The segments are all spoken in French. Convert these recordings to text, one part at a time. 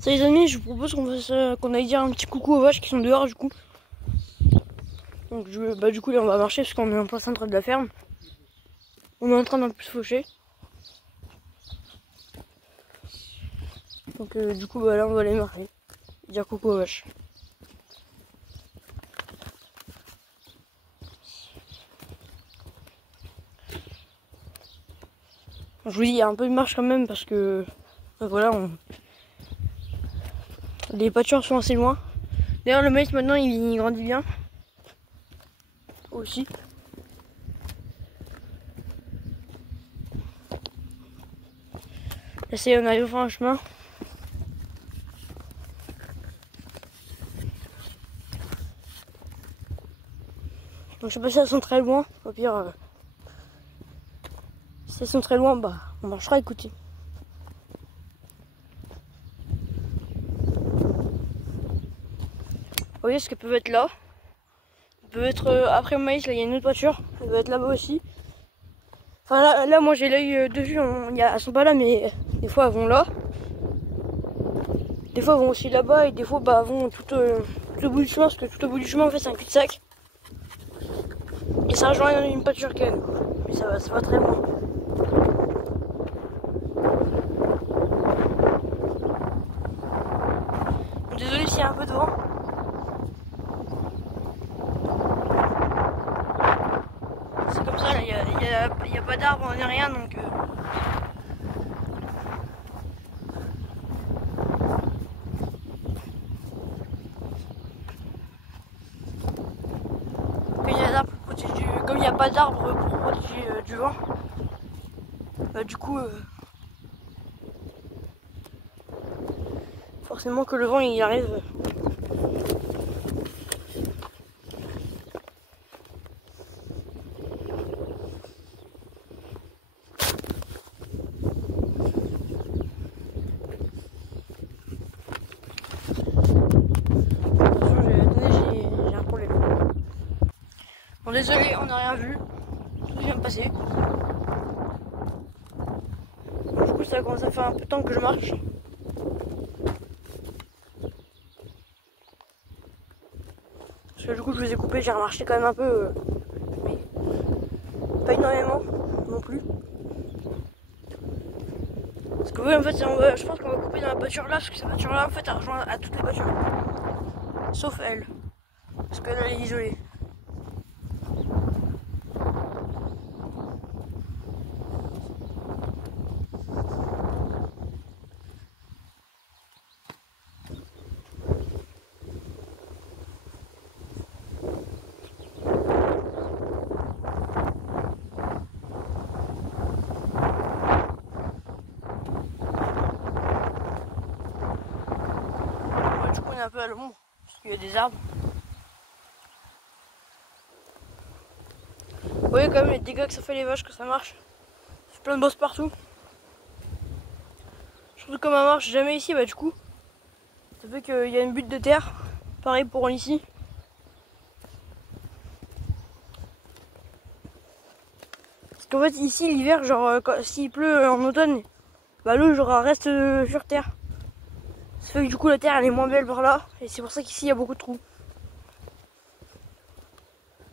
Salut les amis, je vous propose qu'on aille dire un petit coucou aux vaches qui sont dehors du coup. Donc du coup là on va marcher parce qu'on est en plein centre de la ferme. On est en train d'un peu se faucher. Donc du coup là on va aller marcher. Dire coucou aux vaches. Je vous dis il y a un peu de marche quand même parce que voilà les pâtures sont assez loin. D'ailleurs le maïs maintenant il grandit bien. Aussi. Là c'est on arrive au fin du chemin. Donc je sais pas si elles sont très loin, au pire si elles sont très loin bah on marchera écouter. Vous voyez ce qu'elles peuvent être là. Elles peuvent être après le maïs, là il y a une autre voiture, elle peut être là-bas aussi. Enfin là moi j'ai l'œil dessus, elles sont pas là mais des fois elles vont là. Des fois elles vont aussi là-bas et des fois bah, elles vont tout au bout du chemin parce que tout au bout du chemin en fait c'est un cul-de-sac. Et ça rejoint une pâture quand même. Mais ça va très loin. Désolé s'il y a un peu de vent. C'est comme ça, là, il y a pas d'arbre ni rien donc. Comme il n'y a pas d'arbre pour protéger du vent, du coup, forcément que le vent il arrive. J'ai un problème. Bon, désolé, on n'a rien vu. Tout vient de passer. Du coup, ça commence à faire un peu de temps que je marche. Parce que du coup, je vous ai coupé, j'ai remarché quand même un peu. Mais pas énormément non plus. Parce que oui, en fait, je pense qu'on va couper dans la pâture là. Parce que cette pâture là, en fait, elle rejoint à toutes les pâtures. Sauf elle. Parce qu'elle est isolée. Du coup, on est un peu à l'ombre. Parce qu'il y a des arbres. Vous voyez quand même les dégâts que ça fait les vaches quand ça marche. Ça fait plein de bosses partout. Surtout comme elle marche jamais ici, bah du coup, ça fait qu'il y a une butte de terre. Pareil pour ici. Parce qu'en fait ici l'hiver, genre s'il pleut en automne, bah l'eau genre reste sur terre. Ça fait que du coup la terre elle est moins belle par là. Et c'est pour ça qu'ici il y a beaucoup de trous.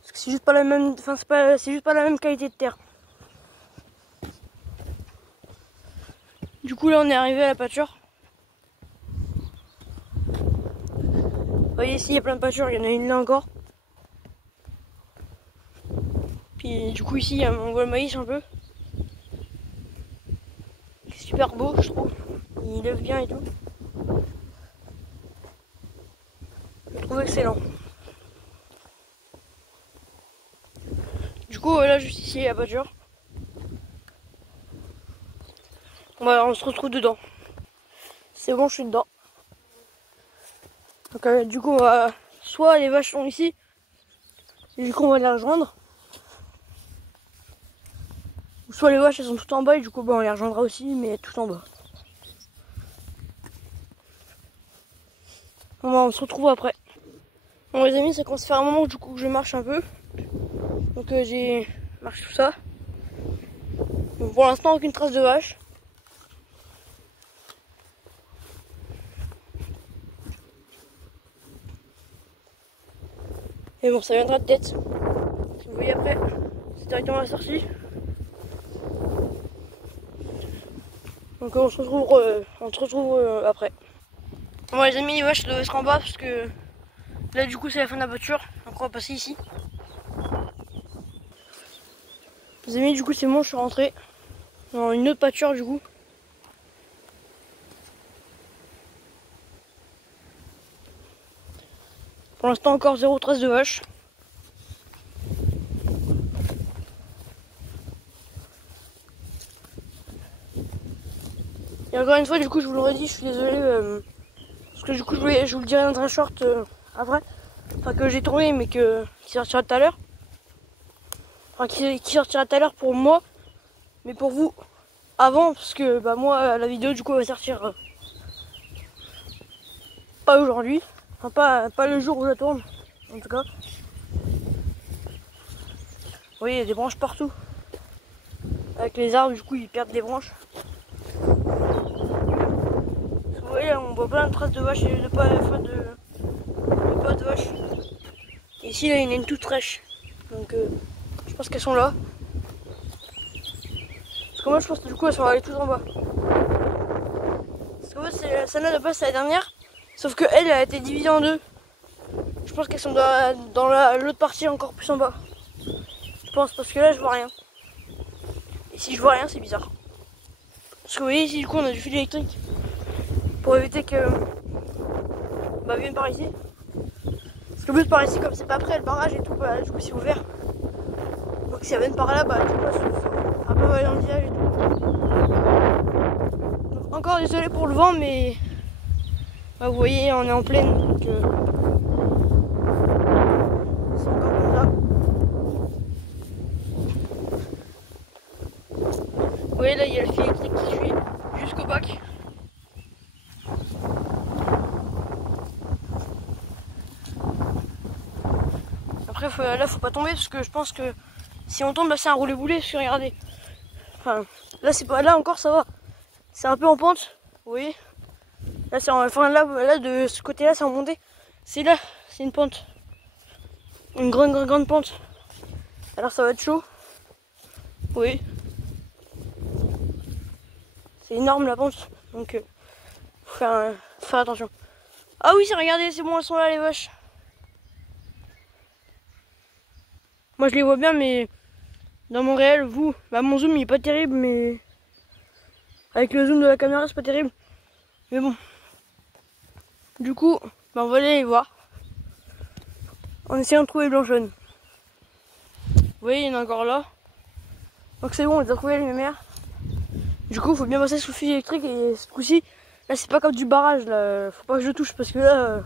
Parce que c'est juste pas la même. Enfin c'est juste pas la même qualité de terre. Du coup là on est arrivé à la pâture. Vous voyez ici il y a plein de pâtures, il y en a une là encore. Puis du coup ici on voit le maïs un peu. C'est super beau je trouve. Il lève bien et tout. Je trouve excellent. Du coup là juste ici la pâture. On se retrouve dedans. C'est bon, je suis dedans. Donc du coup soit les vaches sont ici. Et du coup on va les rejoindre. Ou soit les vaches elles sont tout en bas et du coup on les rejoindra aussi mais tout en bas. On se retrouve après. Bon les amis, ça commence à faire un moment du coup que je marche un peu. Donc j'ai marché tout ça. Donc, pour l'instant aucune trace de vache. Et bon, ça viendra de tête. Vous voyez après, c'est directement la sortie. Donc on se retrouve après. Bon les amis, les vaches doivent être en bas parce que là du coup c'est la fin de la voiture. Donc on va passer ici. Les amis, du coup c'est bon, je suis rentré dans une autre pâture du coup. Pour l'instant encore 0 trace de vache. Et encore une fois, du coup, je vous le redis, je suis désolé. Parce que du coup, je vous le dirai dans un short après. Enfin, que j'ai tourné, mais qui sortira tout à l'heure. Enfin, qui sortira tout à l'heure pour moi. Mais pour vous, avant. Parce que bah, moi, la vidéo, du coup, va sortir pas aujourd'hui. Enfin, pas le jour où je la tourne. En tout cas. Vous voyez, il y a des branches partout. Avec les arbres, du coup, ils perdent des branches. Vous voyez, là, on voit plein de traces de vaches et de pas de vaches. Et ici, là, il y en a une toute fraîche. Donc, je pense qu'elles sont là. Parce que moi, je pense que du coup, elles sont allées toutes en bas. Parce que moi, celle-là de base, c'est la dernière. Sauf que elle a été divisée en deux. Je pense qu'elles sont dans l'autre partie encore plus en bas. Je pense, parce que là, je vois rien. Et si je vois rien, c'est bizarre. Parce que vous voyez, ici, du coup, on a du fil électrique. Pour éviter que... Bah, vienne par ici. Parce que le but par ici, comme c'est pas près, le barrage et tout, bah, du coup, c'est ouvert. Donc si elles viennent par là, bah, tout passe un peu dans le village et tout. Donc, encore désolé pour le vent, mais... Bah, vous voyez, on est en plaine, donc... c'est encore comme ça. Vous voyez, là, il y a le fil électrique qui suit jusqu'au bac. Après, là, faut pas tomber parce que je pense que si on tombe, là, c'est un roulé-boulet. Parce que regardez, enfin, là, c'est pas là encore, ça va. C'est un peu en pente, vous voyez. Là, c'est enfin, là, de ce côté-là, c'est en montée. C'est là, c'est une pente, une grande pente. Alors, ça va être chaud. Oui. C'est énorme la pente, donc faut faire attention. Ah oui, regardez, c'est bon, elles sont là les vaches. Moi je les vois bien, mais dans mon réel, vous, bah mon zoom il est pas terrible, mais avec le zoom de la caméra c'est pas terrible. Mais bon, du coup, bah, on va aller les voir en essayant de trouver blanchonne. Vous voyez, il y en a encore là. Donc c'est bon, on les a trouvés les mémères. Du coup, il faut bien passer sous le fil électrique et ce coup-ci, là c'est pas comme du barrage, là, faut pas que je touche parce que là,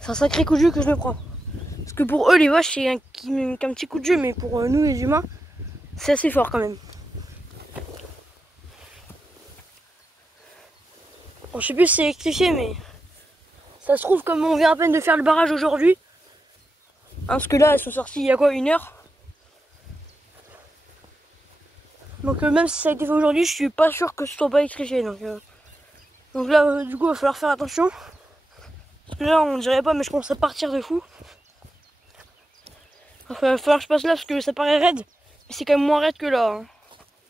c'est un sacré coup de jus que je me prends. Parce que pour eux, les vaches, c'est qu'un petit coup de jus, mais pour nous, les humains, c'est assez fort quand même. Bon, je sais plus si c'est électrifié, mais ça se trouve, comme on vient à peine de faire le barrage aujourd'hui, hein, parce que là, elles sont sorties il y a quoi, 1 heure. Donc même si ça a été fait aujourd'hui, je suis pas sûr que ce soit pas électrifié. Donc là, du coup, il va falloir faire attention. Parce que là, on dirait pas, mais je commence à partir de fou. Il va falloir que je passe là parce que ça paraît raide, mais c'est quand même moins raide que là. Hein.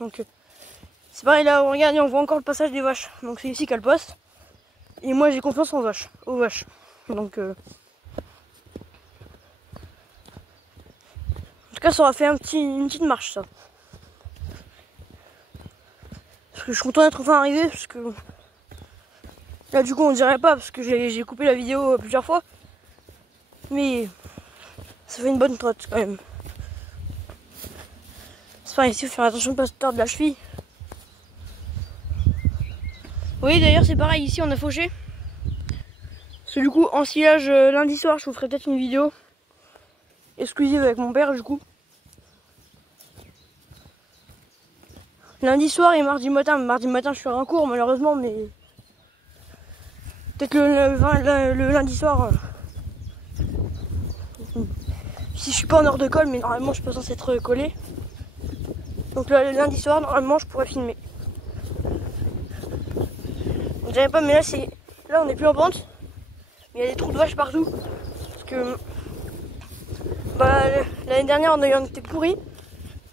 Donc c'est pareil là, regardez, on voit encore le passage des vaches. Donc c'est ici qu'elles passent. Et moi j'ai confiance aux vaches. Donc en tout cas ça aura fait une petite marche ça. Parce que je suis content d'être enfin arrivé parce que là du coup on dirait pas parce que j'ai coupé la vidéo plusieurs fois. Mais ça fait une bonne trotte quand même. C'est pareil ici, il faut faire attention de ne pas se tordre la cheville. Oui d'ailleurs c'est pareil ici on a fauché. Parce que du coup ensilage lundi soir je vous ferai peut-être une vidéo exclusive avec mon père du coup. Lundi soir et mardi matin. Mardi matin je ferai un cours malheureusement mais peut-être le lundi soir. Si je suis pas en heure de colle mais normalement je suis pas censé être collé. Donc le lundi soir normalement je pourrais filmer. On dirait pas mais là on est plus en pente. Mais il y a des trous de vaches partout. Parce que Bah, l'année dernière, on a eu un été pourri.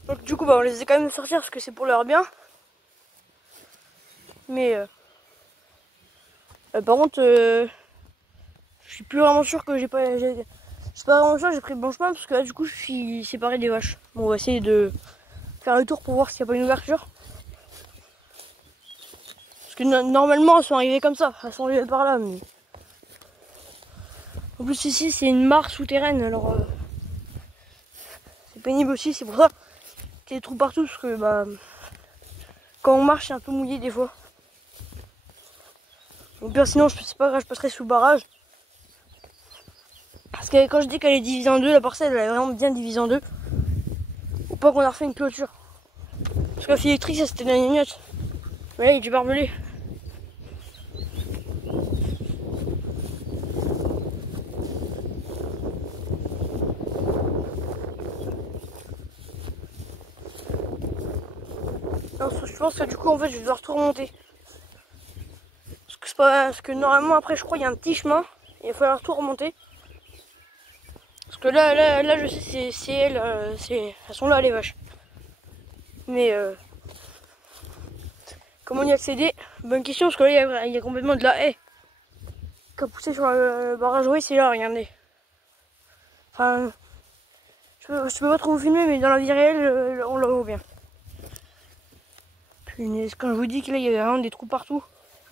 Donc du coup, bah, on les a quand même sortir parce que c'est pour leur bien. Mais par contre, je suis plus vraiment sûr que j'ai pas... Je suis pas vraiment sûr, j'ai pris le bon chemin parce que là, du coup, je suis séparé des vaches. Bon, on va essayer de faire le tour pour voir s'il n'y a pas une ouverture. Parce que normalement, elles sont arrivées comme ça. Elles sont arrivées par là. Mais... En plus, ici, c'est une mare souterraine. Alors, c'est pénible aussi. C'est pour ça qu'il y a des trous partout. Parce que bah, quand on marche, c'est un peu mouillé des fois. Ou bien sinon, c'est pas grave, je passerai sous barrage. Parce que quand je dis qu'elle est divisée en deux, la parcelle elle est vraiment bien divisée en deux. Ou pas qu'on a refait une clôture. Parce que la file électrique, ça c'était la gnognotte. Mais là, il y a du barbelé. Non, je pense que du coup, en fait, je vais devoir tout remonter. Parce que normalement, après, je crois, il y a un petit chemin. Il va falloir tout remonter. Parce que là je sais, c'est elles, elles sont là, les vaches. Mais comment y accéder? Bonne question, parce que là, il y a complètement de la haie qui a poussé sur le barrage. Oui, c'est là, regardez. Enfin, je peux pas trop vous filmer, mais dans la vie réelle, on la voit bien. Punaise, quand je vous dis que là, il y avait vraiment des trous partout,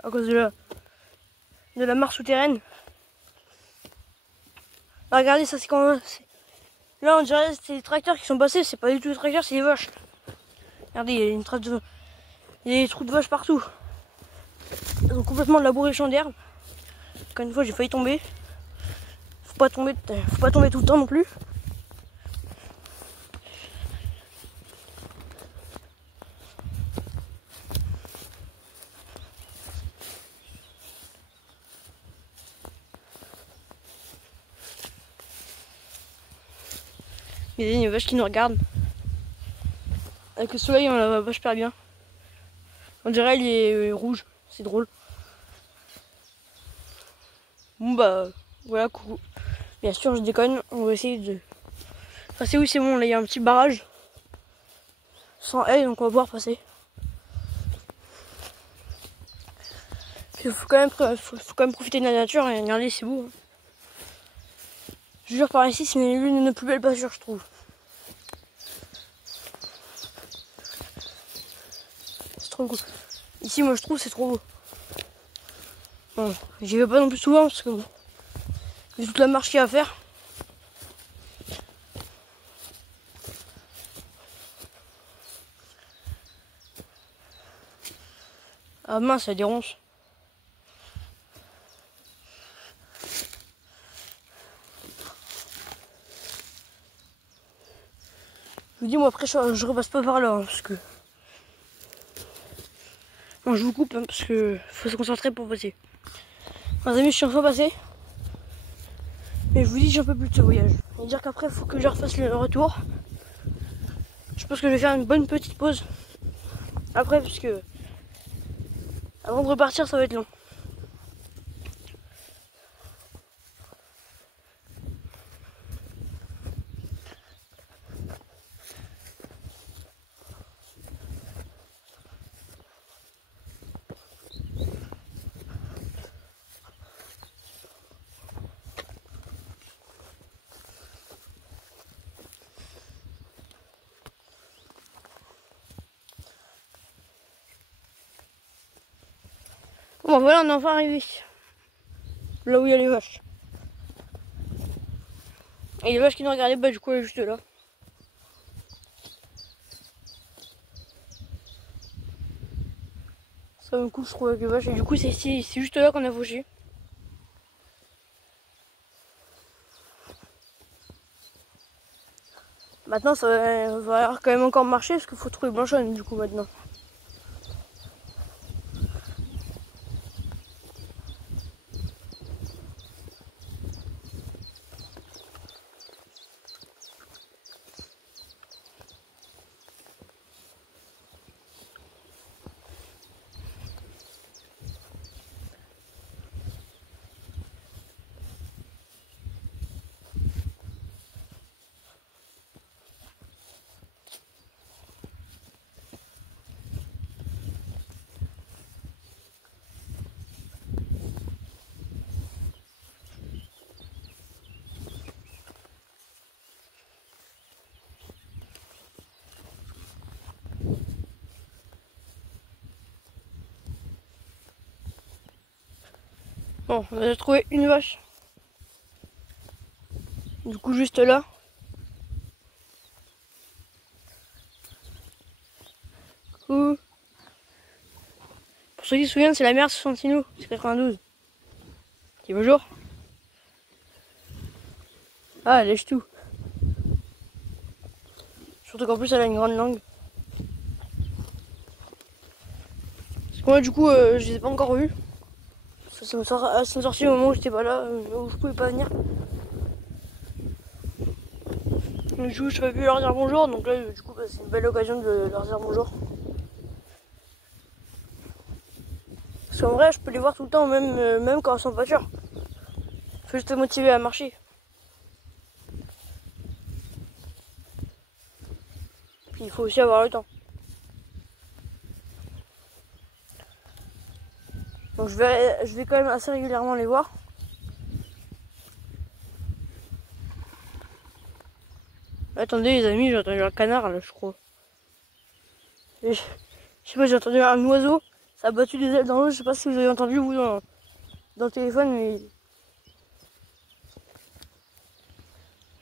à cause de la mare souterraine. Ah, regardez, ça c'est quand... Là, on dirait que c'est les tracteurs qui sont passés, c'est pas du tout les tracteurs, c'est les vaches. Regardez, il y a une trace de... Il y a des trous de vaches partout. Ils ont complètement labouré le champ d'herbe. Encore une fois, j'ai failli tomber. Faut pas tomber tout le temps non plus. Il y a une vache qui nous regarde. Avec le soleil, on la voit pas super bien. On dirait elle est rouge. C'est drôle. Bon bah, voilà, coucou. Bien sûr, je déconne. On va essayer de passer. Oui, c'est bon, là il y a un petit barrage. Sans haie, donc on va pouvoir passer. Il faut quand même profiter de la nature et regardez, c'est beau. Je jure, par ici, c'est l'une de nos plus belles pâtures, je trouve. C'est trop cool. Ici, moi, je trouve c'est trop beau. Bon, j'y vais pas non plus souvent parce que bon, j'ai toute la marche qu'il y a à faire. Ah mince, il y a des ronces. Je vous dis, moi après je repasse pas par là hein, parce que... Bon, je vous coupe hein, parce que faut se concentrer pour passer. Les amis, je suis enfin passé. Mais je vous dis, j'en peux plus de ce voyage. Et dire qu'après, il faut que je refasse le retour. Je pense que je vais faire une bonne petite pause. Après, parce que... Avant de repartir, ça va être long. Bon, voilà, on est enfin arrivé. Là où il y a les vaches. Et les vaches qui nous regardaient, bah du coup, elle est juste là. Ça me coûte, je trouve, avec les vaches. Et du coup, c'est juste là qu'on a fauché. Maintenant, ça va quand même encore marcher parce qu'il faut trouver Blanchonne, du coup, maintenant. Bon, on a trouvé une vache. Du coup, juste là. Coucou. Pour ceux qui se souviennent, c'est la mère de Santino, c'est 92. Dis bonjour. Ah, elle lèche tout. Surtout qu'en plus, elle a une grande langue. Parce que moi, du coup, je les ai pas encore vus. Ça me sorti au moment où j'étais pas là, où je pouvais pas venir. Du coup, je n'ai pas pu leur dire bonjour, donc là, du coup, c'est une belle occasion de leur dire bonjour. Parce qu'en vrai, je peux les voir tout le temps, même quand elles sont en voiture. Il faut juste être motivé à marcher. Puis il faut aussi avoir le temps. Donc je vais quand même assez régulièrement les voir. Attendez les amis, j'ai entendu un canard là, je crois. Je sais pas, j'ai entendu un oiseau. Ça a battu des ailes dans l'eau. Je sais pas si vous avez entendu vous dans le téléphone, mais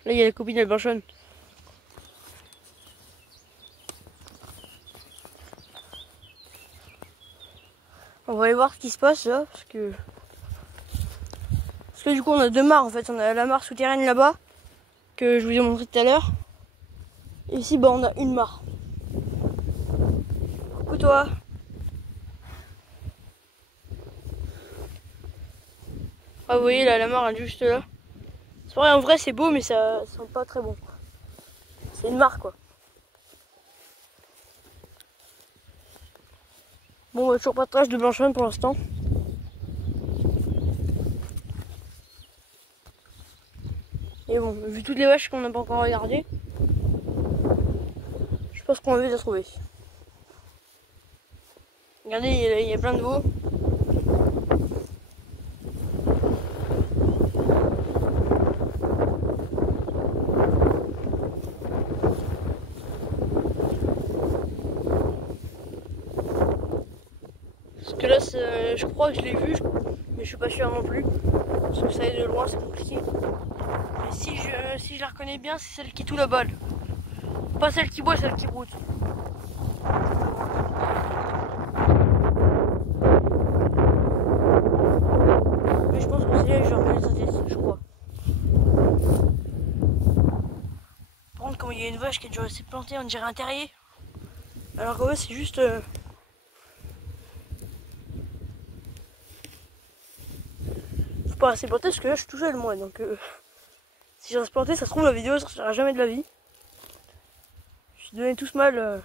là il y a la copine de Blanchonne. On va aller voir ce qui se passe là, parce que du coup on a deux mares en fait. On a la mare souterraine là-bas que je vous ai montré tout à l'heure. Et ici bah on a une mare. Coucou toi. Ah vous voyez là, la mare elle est juste là. C'est vrai, en vrai c'est beau mais ça sent pas très bon. C'est une mare quoi. Bon, toujours pas de traces de Blanchonne pour l'instant. Et bon, vu toutes les vaches qu'on n'a pas encore regardées, je pense qu'on va les trouver. Regardez, il y a plein de veaux. Parce que là, je crois que je l'ai vu, mais je suis pas sûr non plus. Parce que ça est de loin, c'est compliqué. Mais si je la reconnais bien, c'est celle qui est tout la balle. Pas celle qui boit, celle qui broute. Mais je pense que c'est là que je vais reconnaître sa tête, je crois. Par contre, comme il y a une vache qui a dû rester plantée, on dirait un terrier. Alors qu'en fait, c'est juste... Faut pas rester planté parce que là, je suis tout seul, moi. Donc, si je reste planté, ça se trouve, la vidéo ne sortira jamais de la vie. Je suis donné tout ce mal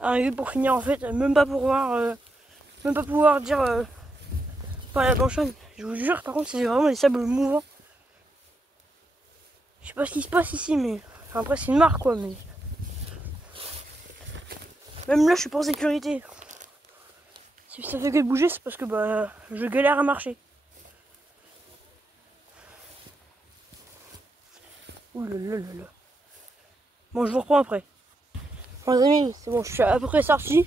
arrivé pour finir, en fait. Même pas pouvoir dire... par la Blanchonne. Je vous jure, par contre, c'est vraiment des sables mouvants. Je sais pas ce qui se passe ici, mais... Enfin, après, c'est une mare, quoi, mais... Même là, je suis pas en sécurité. Si ça fait que de bouger, c'est parce que, bah, je galère à marcher. Ouh là là là là. Bon, je vous reprends après. Bon, les amis, c'est bon, je suis à peu près sorti.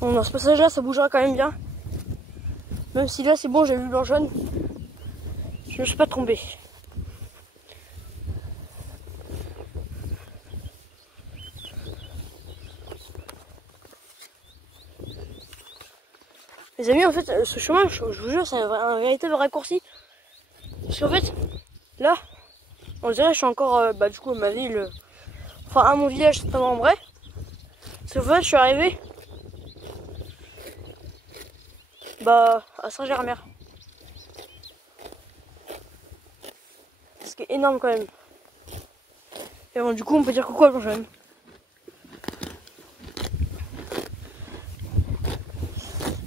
Bon, dans ce passage-là, ça bougera quand même bien. Même si là, c'est bon, j'ai vu Blanchonne. Je ne me suis pas trompé. Les amis, en fait, ce chemin, je vous jure, c'est un véritable raccourci. Parce qu'en fait, là, on dirait que je suis encore, du coup, à ma ville, enfin, à mon village, c'est en vrai. Parce qu'en fait, je suis arrivé, à Saint-Germer. Ce qui est énorme quand même. Et bon, du coup, on peut dire coucou à Blanchonne.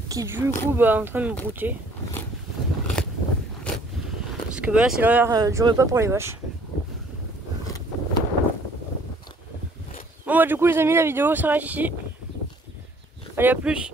Qui du coup est en train de me brouter. Parce que là c'est l'horaire du repas pour les vaches. Bon du coup les amis, la vidéo s'arrête ici. Allez, à plus.